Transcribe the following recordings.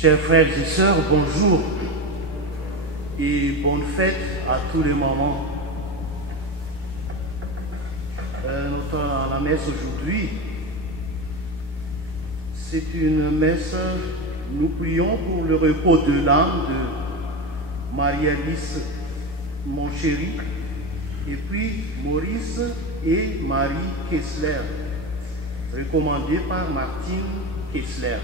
Chers frères et sœurs, bonjour et bonne fête à tous les moments. La messe aujourd'hui, c'est une messe, nous prions pour le repos de l'âme de Marie-Alice Monchéry et puis Maurice et Marie Kessler, recommandés par Martine Kessler.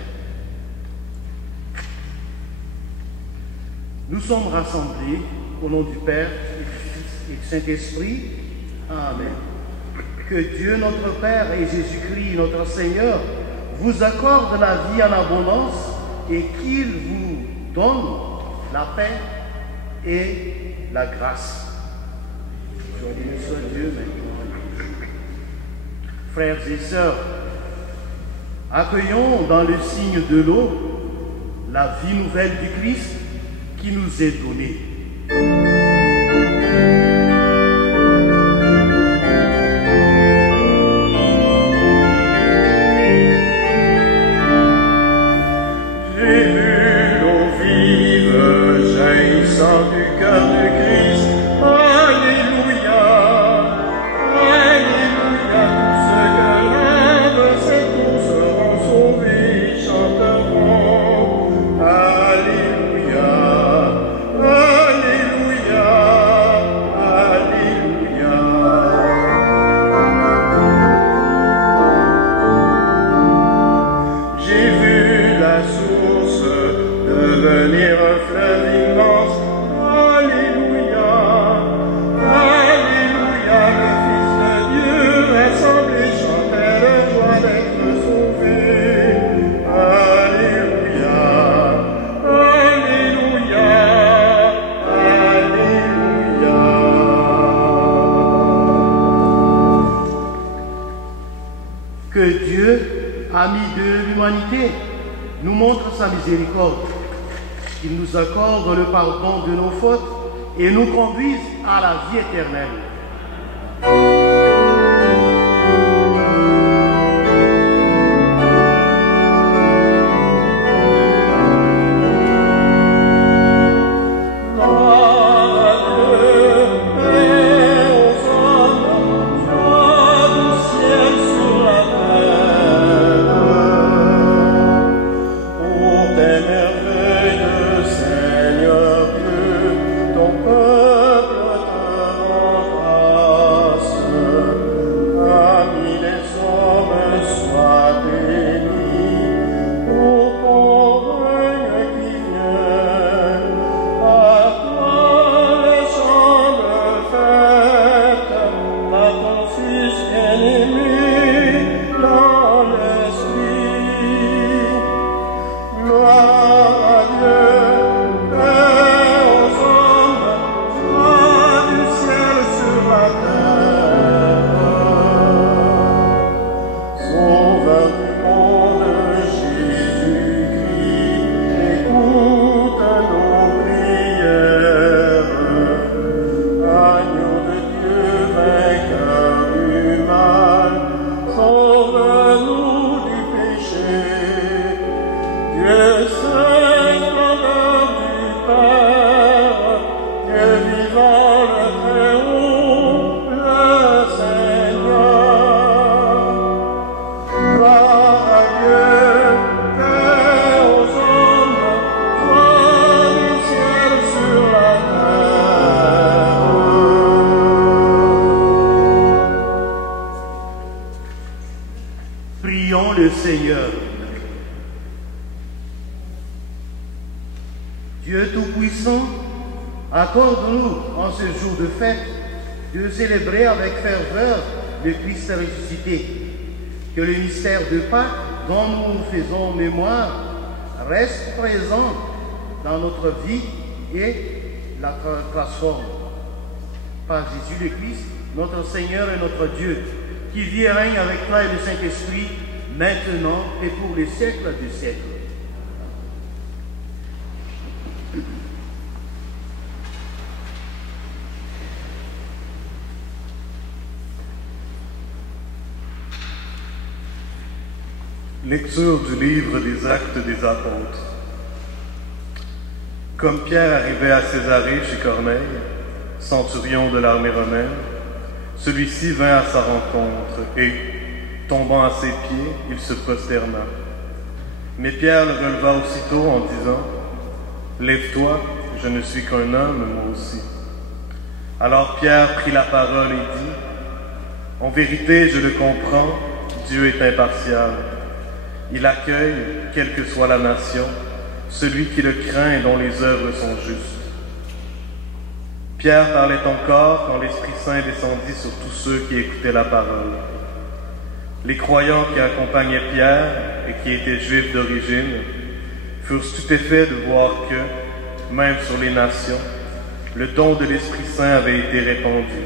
Nous sommes rassemblés au nom du Père et du Fils et du Saint-Esprit. Amen. Que Dieu notre Père et Jésus-Christ notre Seigneur vous accorde la vie en abondance et qu'il vous donne la paix et la grâce. Béni soit Dieu maintenant. Frères et sœurs, accueillons dans le signe de l'eau la vie nouvelle du Christ qui nous est donnée. Que Dieu, ami de l'humanité, nous montre sa miséricorde, qu'il nous accorde le pardon de nos fautes et nous conduise à la vie éternelle. Prions le Seigneur. Dieu Tout-Puissant, accorde-nous en ce jour de fête de célébrer avec ferveur le Christ ressuscité. Que le mystère de Pâques dont nous faisons mémoire reste présent dans notre vie et la transforme. Par Jésus le Christ, notre Seigneur et notre Dieu, qui vit et règne avec toi et le Saint-Esprit, maintenant et pour les siècles des siècles. Lecture du livre des Actes des Apôtres. Comme Pierre arrivait à Césarée chez Corneille, centurion de l'armée romaine, celui-ci vint à sa rencontre et, tombant à ses pieds, il se prosterna. Mais Pierre le releva aussitôt en disant « Lève-toi, je ne suis qu'un homme, moi aussi. » Alors Pierre prit la parole et dit « En vérité, je le comprends, Dieu est impartial. Il accueille, quelle que soit la nation, celui qui le craint et dont les œuvres sont justes. » Pierre parlait encore quand l'Esprit Saint descendit sur tous ceux qui écoutaient la parole. Les croyants qui accompagnaient Pierre et qui étaient juifs d'origine furent stupéfaits de voir que, même sur les nations, le don de l'Esprit Saint avait été répandu.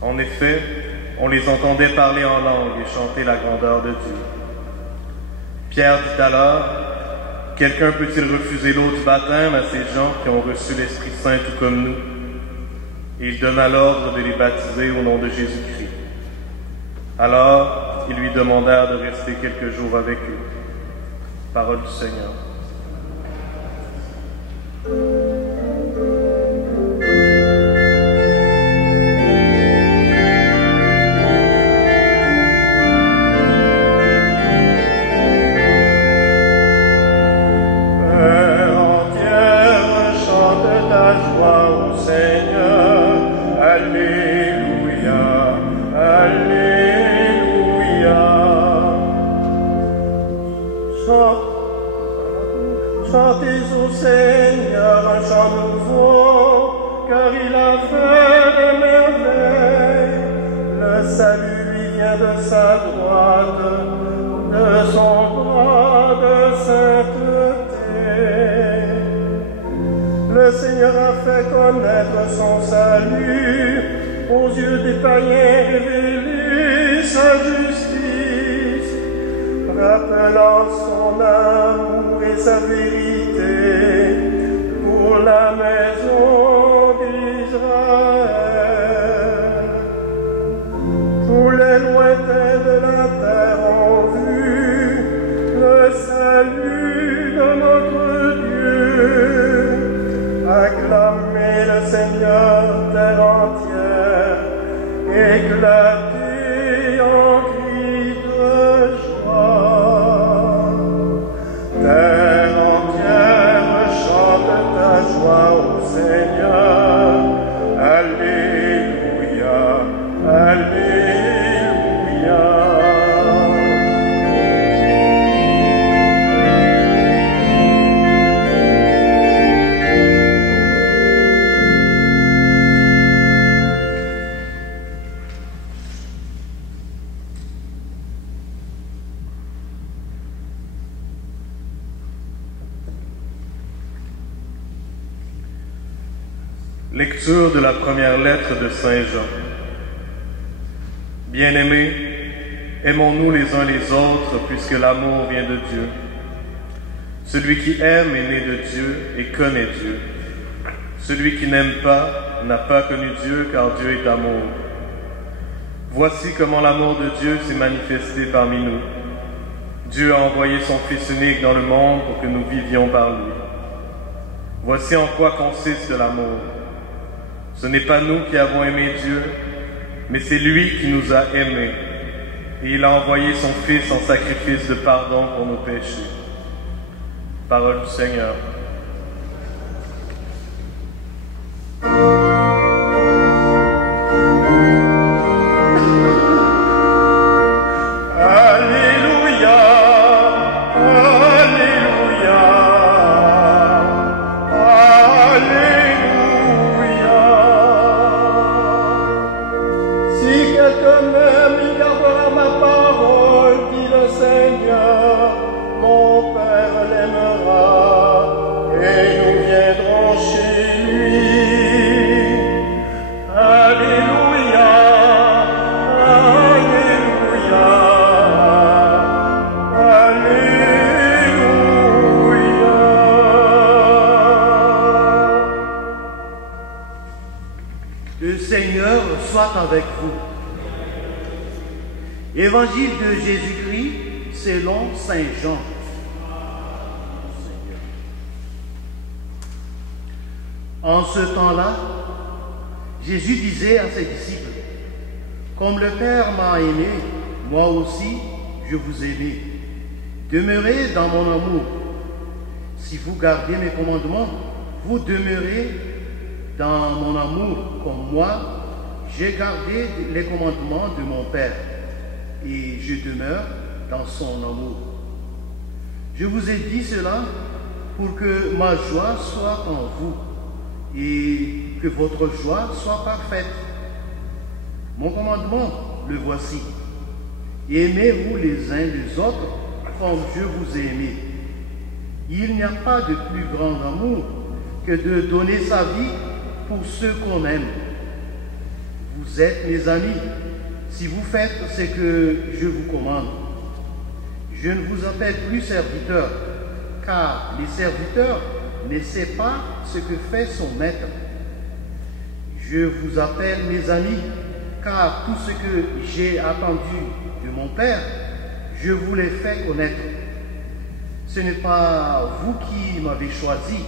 En effet, on les entendait parler en langue et chanter la grandeur de Dieu. Pierre dit alors, « Quelqu'un peut-il refuser l'eau du baptême à ces gens qui ont reçu l'Esprit Saint tout comme nous? » Et il donna l'ordre de les baptiser au nom de Jésus-Christ. Alors, ils lui demandèrent de rester quelques jours avec eux. Parole du Seigneur. Chantez au Seigneur un chant nouveau, car il a fait des merveilles. Le salut lui vient de sa droite, de son bras de sainteté. Le Seigneur a fait connaître son salut, aux yeux des païens révélé sa justice, rappelant son amour et sa vérité pour la maison d'Israël. Tous les lointains de la terre ont vu le salut de notre Dieu. Acclamez le Seigneur, terre entière, éclatez en cris de joie. Terre entière, chante ta joie au Seigneur. Alléluia, Alléluia. Lecture de la première lettre de Saint Jean. Bien-aimés, aimons-nous les uns les autres, puisque l'amour vient de Dieu. Celui qui aime est né de Dieu et connaît Dieu. Celui qui n'aime pas n'a pas connu Dieu, car Dieu est amour. Voici comment l'amour de Dieu s'est manifesté parmi nous. Dieu a envoyé son Fils unique dans le monde pour que nous vivions par lui. Voici en quoi consiste l'amour. Ce n'est pas nous qui avons aimé Dieu, mais c'est lui qui nous a aimés. Et il a envoyé son Fils en sacrifice de pardon pour nos péchés. Parole du Seigneur. Le Seigneur soit avec vous. Évangile de Jésus-Christ selon Saint Jean. En ce temps-là, Jésus disait à ses disciples, « Comme le Père m'a aimé, moi aussi je vous aime. Demeurez dans mon amour. Si vous gardez mes commandements, vous demeurez dans mon amour comme moi, j'ai gardé les commandements de mon Père et je demeure dans son amour. Je vous ai dit cela pour que ma joie soit en vous et que votre joie soit parfaite. Mon commandement, le voici. Aimez-vous les uns les autres comme je vous ai aimé. Il n'y a pas de plus grand amour que de donner sa vie pour ceux qu'on aime. Vous êtes mes amis si vous faites ce que je vous commande. Je ne vous appelle plus serviteurs, car les serviteurs ne savent pas ce que fait son maître. Je vous appelle mes amis, car tout ce que j'ai attendu de mon Père, je vous l'ai fait connaître. Ce n'est pas vous qui m'avez choisi,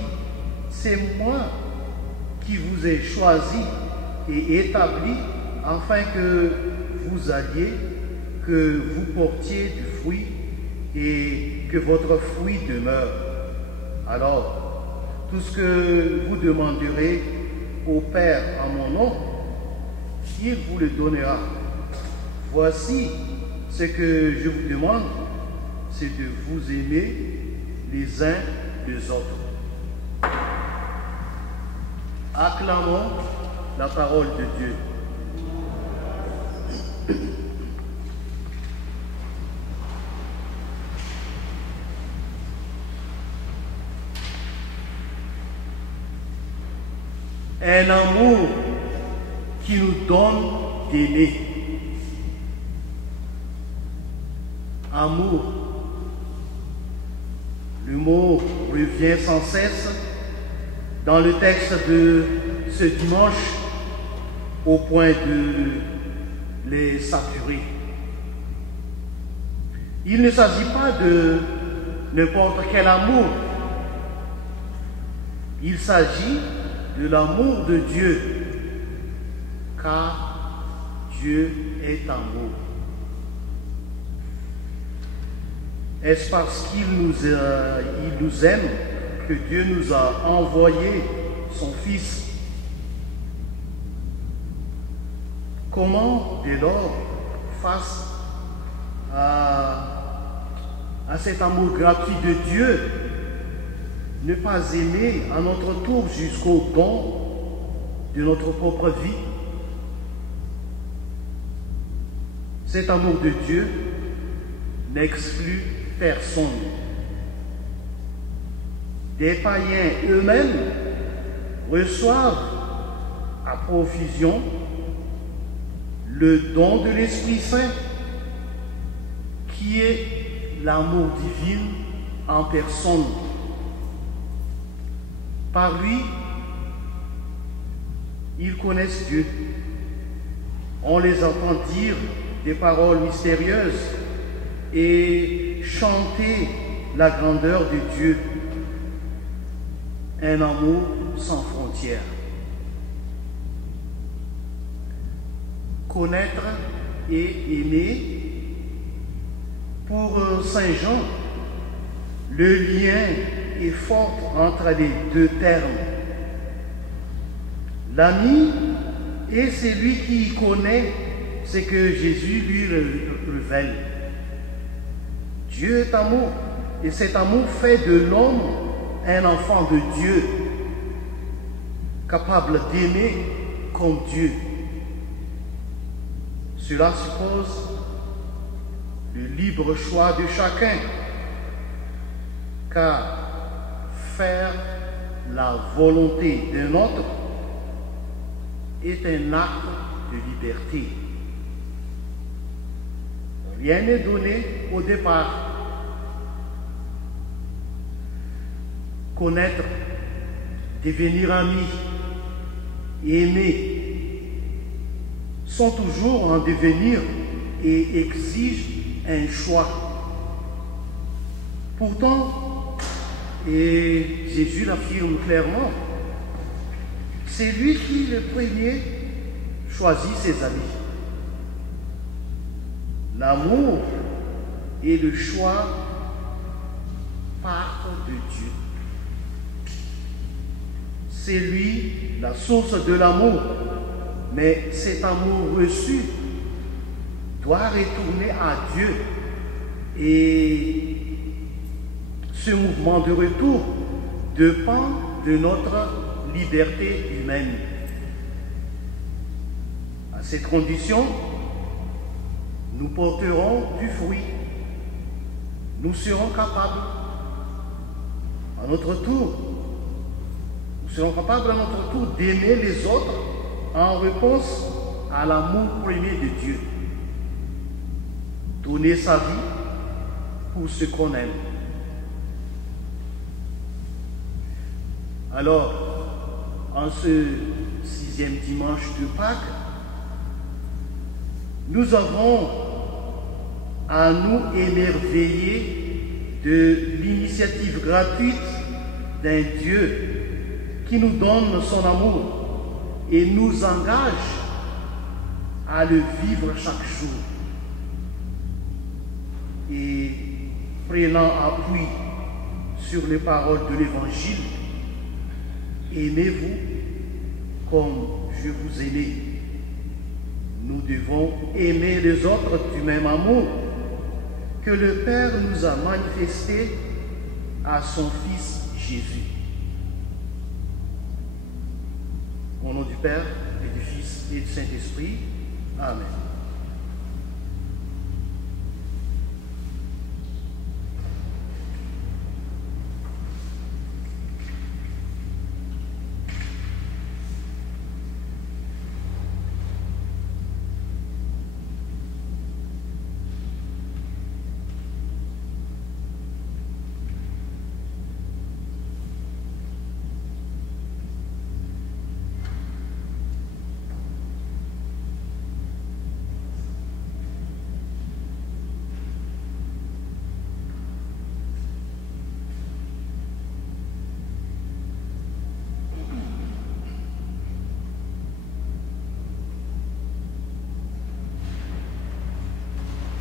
c'est moi qui vous ai choisi et établi afin que vous alliez, que vous portiez du fruit et que votre fruit demeure. Alors, tout ce que vous demanderez au Père en mon nom, il vous le donnera. Voici ce que je vous demande, c'est de vous aimer les uns les autres. Acclamons la parole de Dieu. Un amour qui nous donne d'aimer. Amour. Le mot revient sans cesse dans le texte de ce dimanche au point de les saturer. Il ne s'agit pas de n'importe quel amour. Il s'agit de l'amour de Dieu, car Dieu est amour. Est-ce parce qu'il nous aime que Dieu nous a envoyé son Fils? Comment, dès lors, face à cet amour gratuit de Dieu, ne pas aimer à notre tour jusqu'au don de notre propre vie? Cet amour de Dieu n'exclut personne. Des païens eux-mêmes reçoivent à profusion le don de l'Esprit Saint, qui est l'amour divin en personne. Par lui, ils connaissent Dieu. On les entend dire des paroles mystérieuses et chanter la grandeur de Dieu. Un amour sans frontières. Connaître et aimer, pour Saint Jean, le lien est fort entre les deux termes. L'ami est celui qui connaît ce que Jésus lui révèle. Dieu est amour, et cet amour fait de l'homme un enfant de Dieu, capable d'aimer comme Dieu. Cela suppose le libre choix de chacun, car faire la volonté d'un autre est un acte de liberté. Rien n'est donné au départ. Connaître, devenir ami, aimer sont toujours en devenir et exigent un choix. Pourtant, et Jésus l'affirme clairement, C'est lui qui, le premier, choisit ses amis. L'amour et le choix partent de Dieu. C'est lui la source de l'amour, mais cet amour reçu doit retourner à Dieu. Et ce mouvement de retour dépend de notre liberté humaine. À cette condition, nous porterons du fruit. Nous serons capables, à notre tour, d'aimer les autres en réponse à l'amour premier de Dieu. Donner sa vie pour ce qu'on aime. Alors, en ce 6e dimanche de Pâques, nous avons à nous émerveiller de l'initiative gratuite d'un Dieu qui nous donne son amour et nous engage à le vivre chaque jour. Et prenant appui sur les paroles de l'Évangile, aimez-vous comme je vous aimais. Nous devons aimer les autres du même amour que le Père nous a manifesté à son Fils Jésus. Au nom du Père et du Fils et du Saint-Esprit. Amen.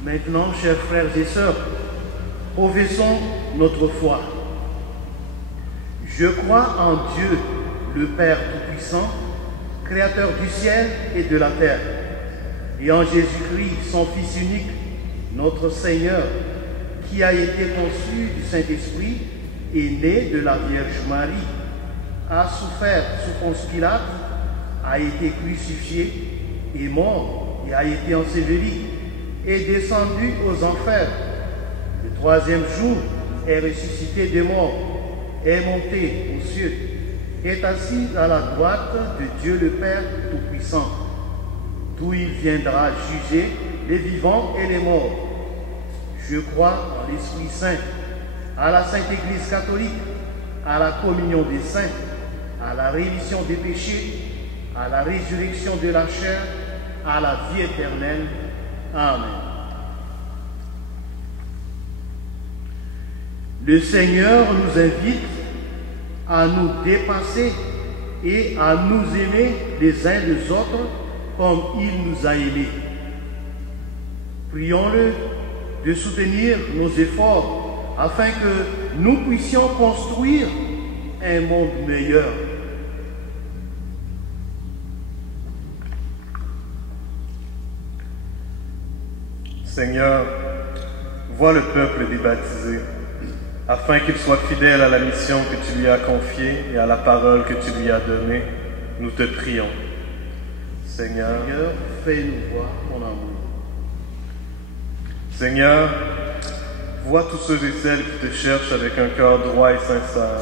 Maintenant, chers frères et sœurs, professons notre foi. Je crois en Dieu, le Père Tout-Puissant, Créateur du ciel et de la terre, et en Jésus-Christ, son Fils unique, notre Seigneur, qui a été conçu du Saint-Esprit et né de la Vierge Marie, a souffert sous Ponce Pilate, a été crucifié, est mort et a été enseveli, est descendu aux enfers. Le 3e jour est ressuscité des morts, est monté aux cieux, est assis à la droite de Dieu le Père Tout-Puissant, d'où il viendra juger les vivants et les morts. Je crois en l'Esprit Saint, à la Sainte Église catholique, à la communion des saints, à la rémission des péchés, à la résurrection de la chair, à la vie éternelle. Amen. Le Seigneur nous invite à nous dépasser et à nous aimer les uns les autres comme il nous a aimés. Prions-le de soutenir nos efforts afin que nous puissions construire un monde meilleur. Seigneur, vois le peuple débaptisé, afin qu'il soit fidèle à la mission que tu lui as confiée et à la parole que tu lui as donnée. Nous te prions. Seigneur, fais-nous voir ton amour. Seigneur, vois tous ceux et celles qui te cherchent avec un cœur droit et sincère,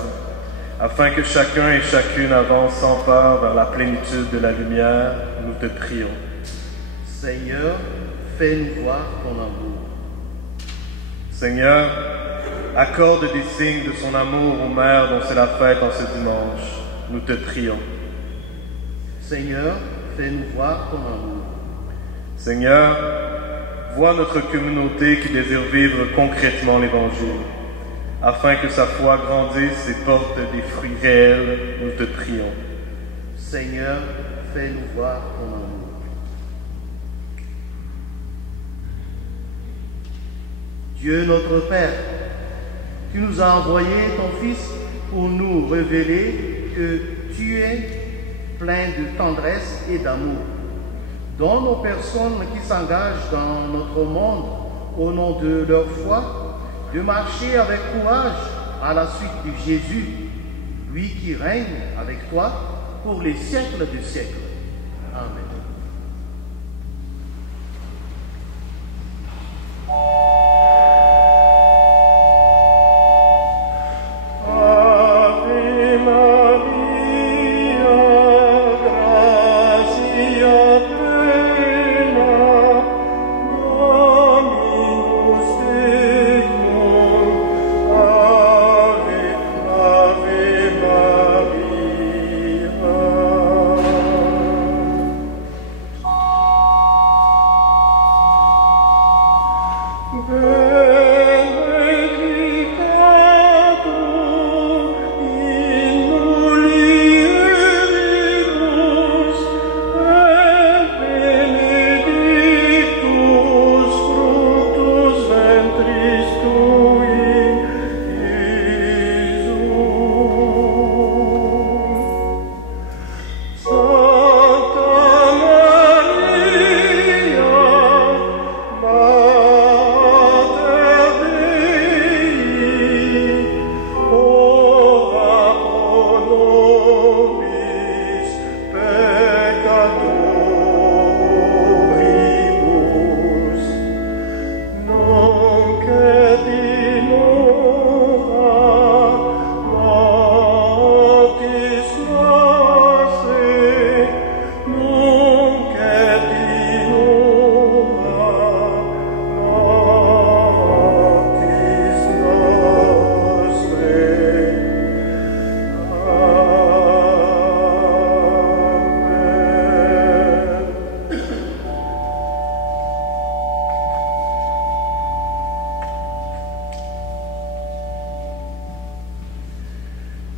afin que chacun et chacune avance sans peur vers la plénitude de la lumière. Nous te prions. Seigneur, fais-nous voir ton amour. Seigneur, accorde des signes de son amour aux mères dont c'est la fête en ce dimanche. Nous te prions. Seigneur, fais-nous voir ton amour. Seigneur, vois notre communauté qui désire vivre concrètement l'Évangile. Afin que sa foi grandisse et porte des fruits réels, nous te prions. Seigneur, fais-nous voir ton amour. Dieu notre Père, tu nous as envoyé ton Fils pour nous révéler que tu es plein de tendresse et d'amour. Donne aux personnes qui s'engagent dans notre monde au nom de leur foi de marcher avec courage à la suite de Jésus, lui qui règne avec toi pour les siècles des siècles. Amen.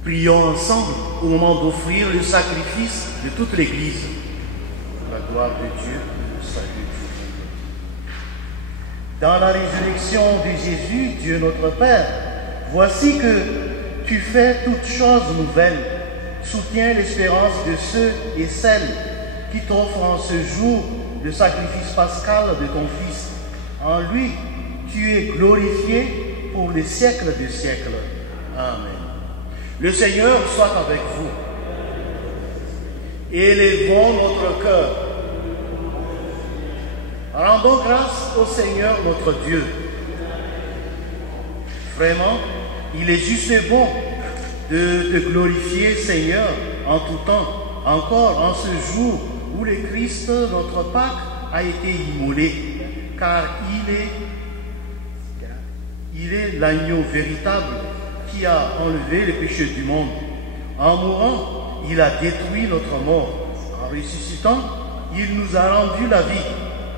Prions ensemble au moment d'offrir le sacrifice de toute l'Église. La gloire de Dieu et le salut de Dieu. Dans la résurrection de Jésus, Dieu notre Père, voici que tu fais toutes choses nouvelles. Soutiens l'espérance de ceux et celles qui t'offrent en ce jour le sacrifice pascal de ton Fils. En lui, tu es glorifié pour les siècles des siècles. Amen. Le Seigneur soit avec vous. Élevons notre cœur. Rendons grâce au Seigneur notre Dieu. Vraiment, il est juste et bon de te glorifier, Seigneur, en tout temps, encore en ce jour où le Christ, notre Pâque, a été immolé, car il est l'agneau véritable qui a enlevé les péchés du monde. En mourant, il a détruit notre mort. En ressuscitant, il nous a rendu la vie.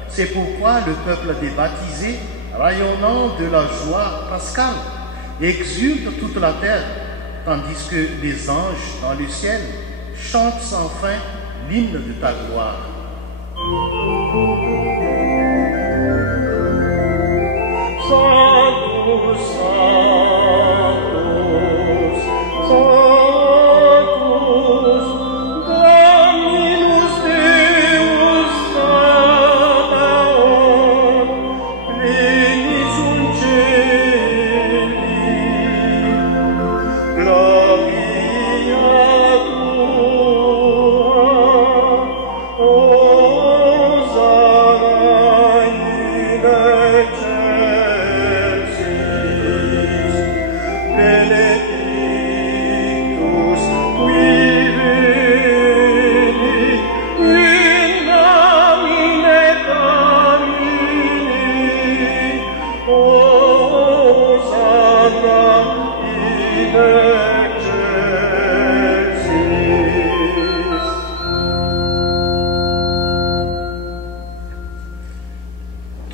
C'est pourquoi le peuple des baptisés, rayonnant de la joie pascale, exulte toute la terre, tandis que les anges dans le ciel chantent sans fin l'hymne de ta gloire. Sanctus,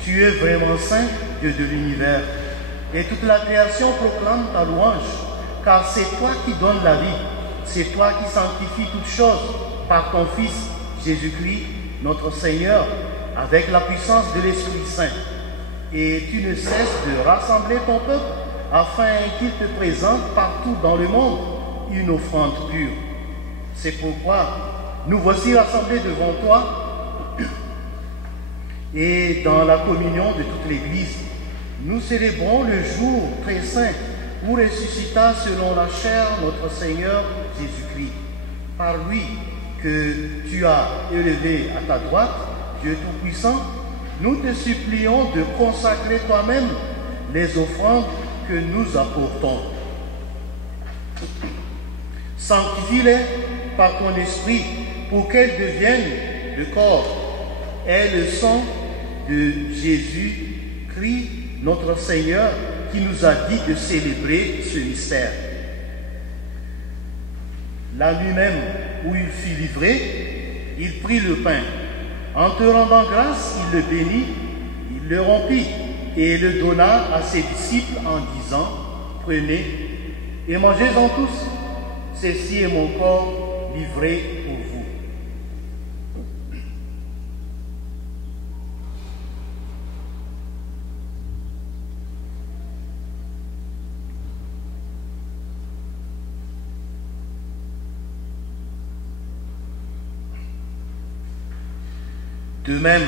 Tu es vraiment saint, Dieu de l'univers, et toute la création proclame ta louange, car c'est toi qui donnes la vie. c'est toi qui sanctifies toutes choses par ton Fils Jésus-Christ, notre Seigneur, avec la puissance de l'Esprit Saint. Et tu ne cesses de rassembler ton peuple afin qu'il te présente partout dans le monde une offrande pure. C'est pourquoi nous voici rassemblés devant toi et dans la communion de toute l'Église. Nous célébrons le jour très saint où ressuscita selon la chair notre Seigneur Jésus-Christ. Par lui que tu as élevé à ta droite, Dieu Tout-Puissant, nous te supplions de consacrer toi-même les offrandes que nous apportons. Sanctifie-les par ton esprit pour qu'elles deviennent le corps et le sang de Jésus-Christ, notre Seigneur, qui nous a dit de célébrer ce mystère. La nuit même où il fut livré, il prit le pain. En te rendant grâce, il le bénit, il le rompit et le donna à ses disciples en disant, « Prenez et mangez-en tous, ceci est mon corps livré pour vous. » De même,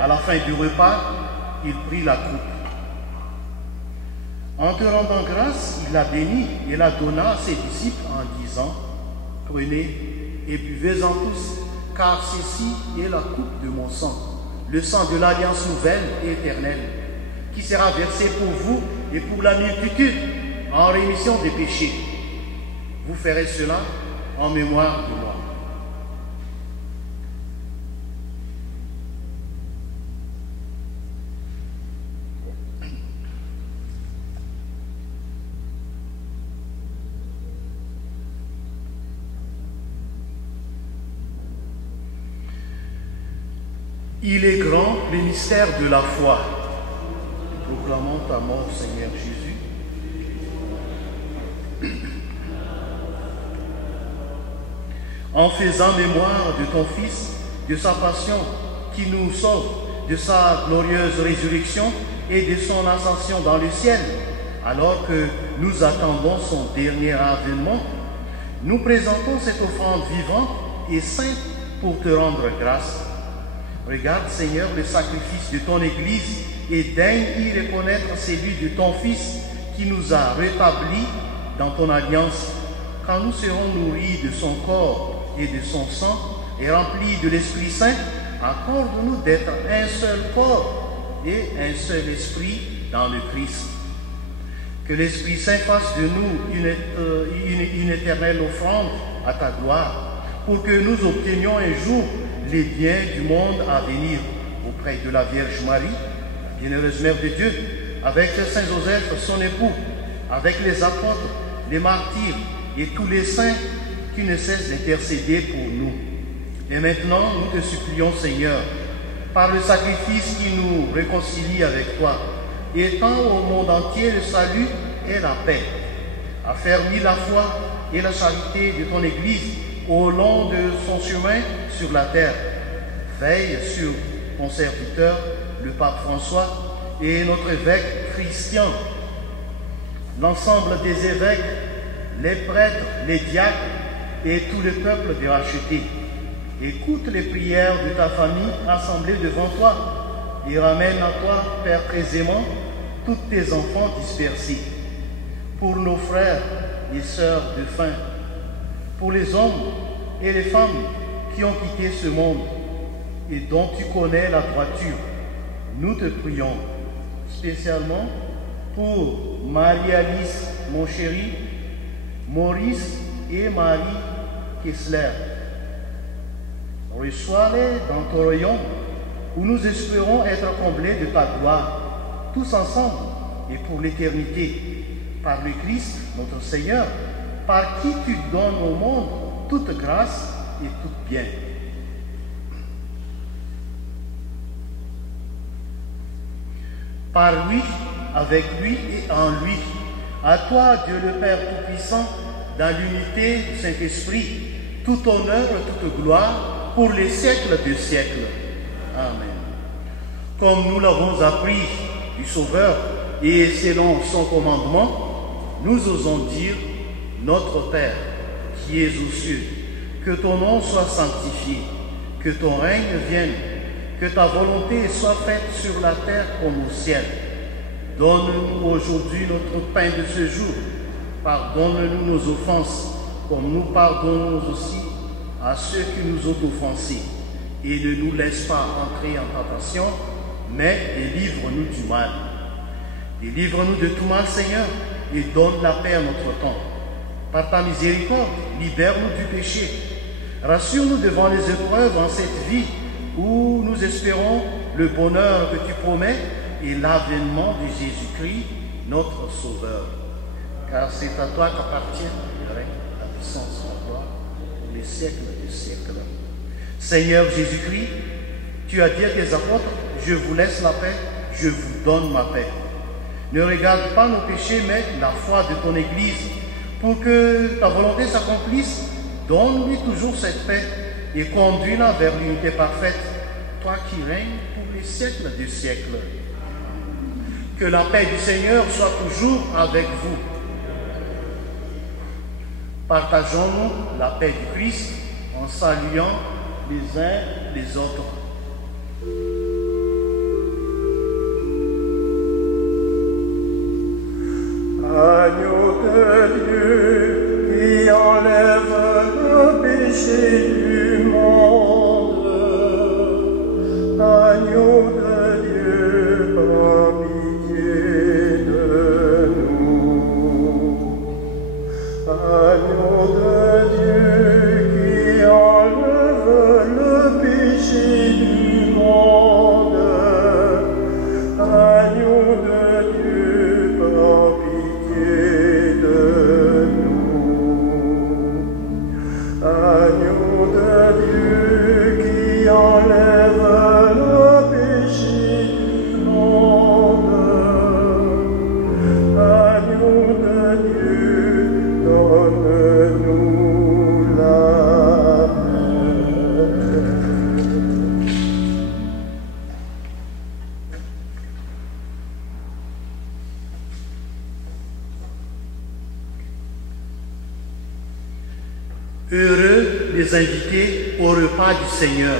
à la fin du repas, il prit la coupe. En te rendant grâce, il la bénit et la donna à ses disciples en disant, « Prenez et buvez-en tous, car ceci est la coupe de mon sang, le sang de l'alliance nouvelle et éternelle, qui sera versé pour vous et pour la multitude en rémission des péchés. Vous ferez cela en mémoire de moi. » Il est grand le mystère de la foi. Proclamons ta mort, Seigneur Jésus. En faisant mémoire de ton Fils, de sa passion qui nous sauve, de sa glorieuse résurrection et de son ascension dans le ciel, alors que nous attendons son dernier avènement, nous présentons cette offrande vivante et sainte pour te rendre grâce. Regarde, Seigneur, le sacrifice de ton Église et daigne y reconnaître celui de ton Fils qui nous a rétablis dans ton alliance. Quand nous serons nourris de son corps et de son sang et remplis de l'Esprit Saint, accorde-nous d'être un seul corps et un seul esprit dans le Christ. Que l'Esprit Saint fasse de nous une éternelle offrande à ta gloire, pour que nous obtenions un jour les biens du monde à venir auprès de la Vierge Marie, bienheureuse Mère de Dieu, avec Saint Joseph, son époux, avec les apôtres, les martyrs et tous les saints qui ne cessent d'intercéder pour nous. Et maintenant, nous te supplions, Seigneur, par le sacrifice qui nous réconcilie avec toi, étends au monde entier le salut et la paix. Affermis la foi et la charité de ton Église au long de son chemin sur la terre. Veille sur ton serviteur, le pape François, et notre évêque Christian, l'ensemble des évêques, les prêtres, les diacres et tout le peuple de racheté. Écoute les prières de ta famille assemblée devant toi et ramène à toi, Père très aimant, tous tes enfants dispersés. Pour nos frères et sœurs de faim, pour les hommes et les femmes qui ont quitté ce monde et dont tu connais la droiture, nous te prions spécialement pour Marie-Alice, mon chéri, Maurice et Marie Kessler. Reçois-les dans ton rayon où nous espérons être comblés de ta gloire, tous ensemble et pour l'éternité, par le Christ, notre Seigneur, par qui tu donnes au monde toute grâce et tout bien. Par lui, avec lui et en lui, à toi, Dieu le Père Tout-Puissant, dans l'unité du Saint-Esprit, tout honneur et toute gloire pour les siècles des siècles. Amen. Comme nous l'avons appris du Sauveur et selon son commandement, nous osons dire: Notre Père, qui es aux cieux, que ton nom soit sanctifié, que ton règne vienne, que ta volonté soit faite sur la terre comme au ciel. Donne-nous aujourd'hui notre pain de ce jour. Pardonne-nous nos offenses, comme nous pardonnons aussi à ceux qui nous ont offensés. Et ne nous laisse pas entrer en tentation, mais délivre-nous du mal. Délivre-nous de tout mal, Seigneur, et donne la paix à notre temps. Par ta miséricorde, libère-nous du péché. Rassure-nous devant les épreuves en cette vie où nous espérons le bonheur que tu promets et l'avènement de Jésus-Christ, notre Sauveur. Car c'est à toi qu'appartient le règne, la puissance, la gloire, pour les siècles des siècles. Seigneur Jésus-Christ, tu as dit à tes apôtres: je vous laisse la paix, je vous donne ma paix. Ne regarde pas nos péchés, mais la foi de ton Église. Pour que ta volonté s'accomplisse, donne-lui toujours cette paix et conduis-la vers l'unité parfaite, toi qui règnes pour les siècles des siècles. Que la paix du Seigneur soit toujours avec vous. Partageons-nous la paix du Christ en saluant les uns les autres. Agneau de Dieu qui enlève le péché du monde, agneau de Dieu, prends pitié de nous. Agneau de Dieu qui enlève le péché du monde, agneau de Dieu, prends pitié de nous. Agneau de Dieu qui enlève le péché du monde, agneau de Dieu, donne-nous la paix. Heureux les invités au repas du Seigneur.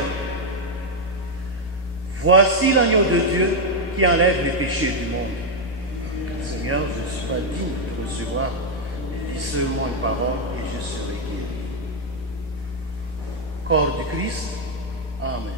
Voici l'agneau de Dieu qui enlève les péchés du monde. Seigneur, je ne suis pas digne de recevoir, mais dis seulement une parole et je serai guéri. Corps du Christ. Amen.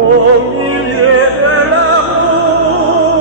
Au milieu de la route.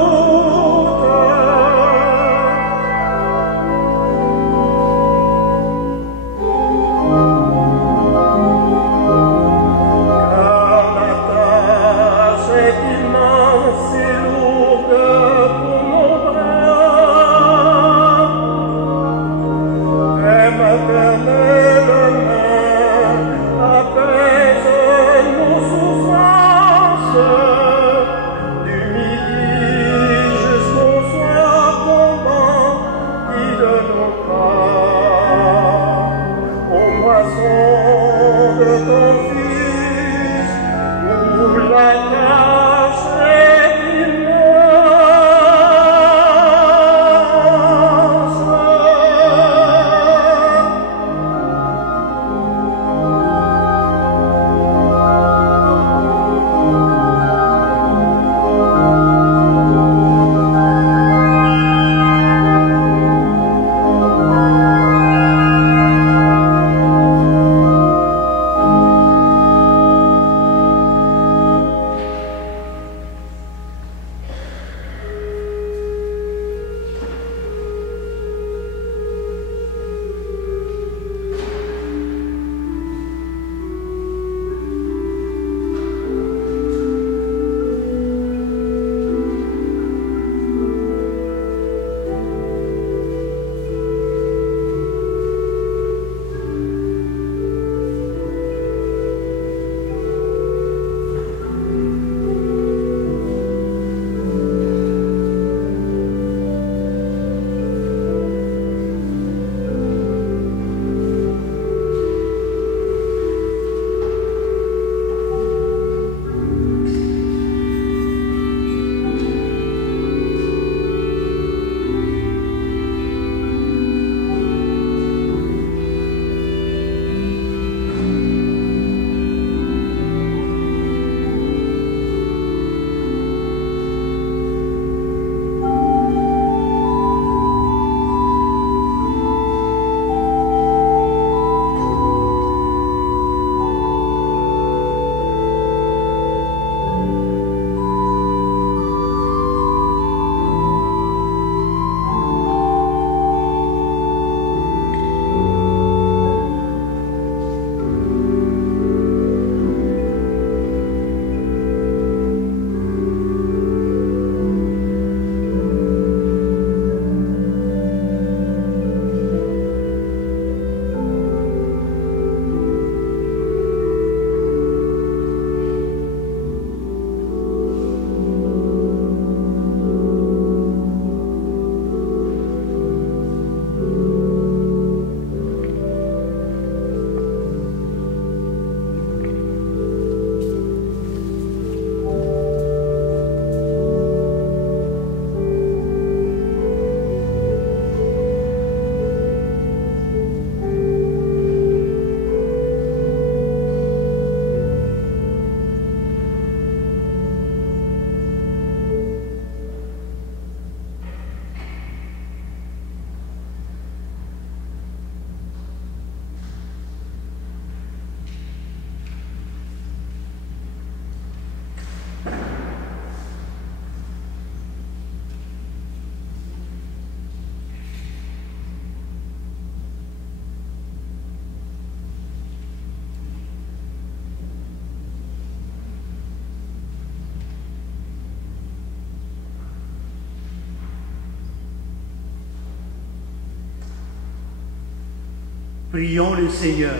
Prions le Seigneur.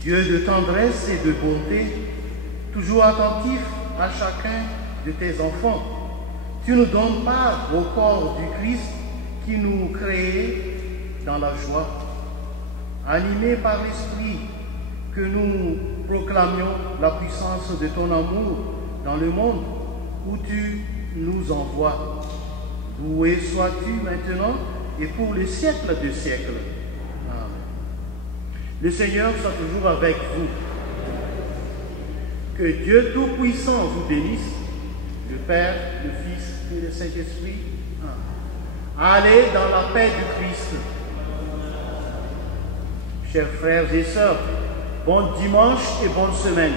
Dieu de tendresse et de bonté, toujours attentif à chacun de tes enfants, tu nous donnes part au corps du Christ qui nous crée dans la joie. Animés par l'Esprit, que nous proclamions la puissance de ton amour dans le monde où tu nous envoies. Loué sois-tu maintenant et pour les siècles des siècles. Amen. Le Seigneur soit toujours avec vous. Que Dieu Tout-Puissant vous bénisse, le Père, le Fils et le Saint-Esprit. Allez dans la paix du Christ. Chers frères et sœurs, bon dimanche et bonne semaine.